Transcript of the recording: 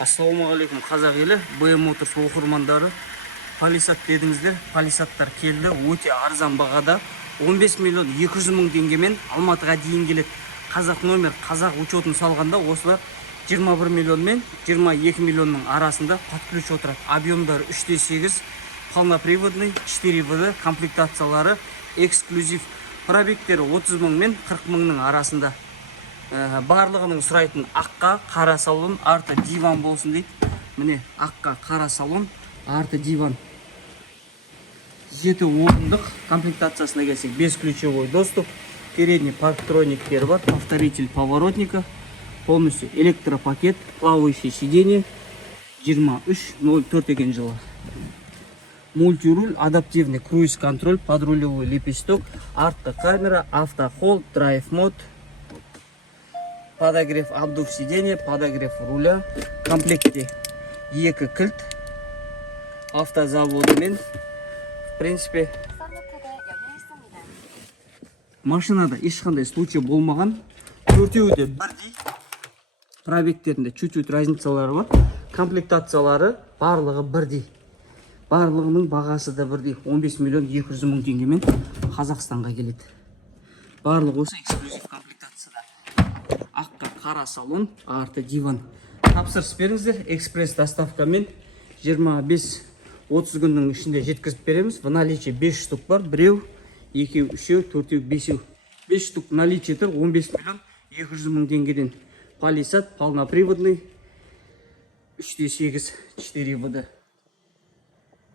Ассалаумағалейкум қазақ елі, BM Motors оқырмандары. Палисад дедіңіздер, палисадтар келді, өте арзан бағада 15 миллион 200 мың теңгемен Алматыға дейін келеді. Қазақ номер, қазақ учетын салғанда осылар 21 миллион мен 22 миллионның арасында подключ отырады. Объемдары 3/8, полноприводный, 4ВД, комплектациялары эксклюзив. Пробегтері 30 мың мен 40 мыңның арасында. Барлығының сұрайтын аққа қара салон, арты диван болсын дейді. Міне аққа қара салон, арты диван. 7 орындық. Комплектациясына келсек 5 ключевой доступ, передний парктрониктер бар, повторитель поворотника, полностью электропакет, плавающее сиденье, 23.04 екен жылы. Мультируль, адаптивный круиз-контроль, подрулевой лепесток, артта камера, автохолд, драйв мод, подогрев обдув сиденья, подогрев руля. В комплекте екі кілт, автозаводымен. В принципе, машинада ешқандай случай болмаған. Төртеуі де бірдей. Пробегтерінде чуть-чуть разницалары бар. Комплектациялары барлығы бірдей. Барлығының бағасы да бірдей. 15 миллион 200 мың теңгемен Қазақстанға келеді. Барлығы осы эксклюзив комплектацияда. Аққа қара салон, арты диван. Тапсырыс беріңіздер, экспресс доставкамен 25-30 күннің ішінде жеткізіп береміз. В наличии 5 штук бар. Біреу, екеу, үшеу, төртеу, бесеу. 5 штук наличие тұр, 15 миллион 200 мың теңгеден. Палисад, полноприводный, 3/8, 4ВД.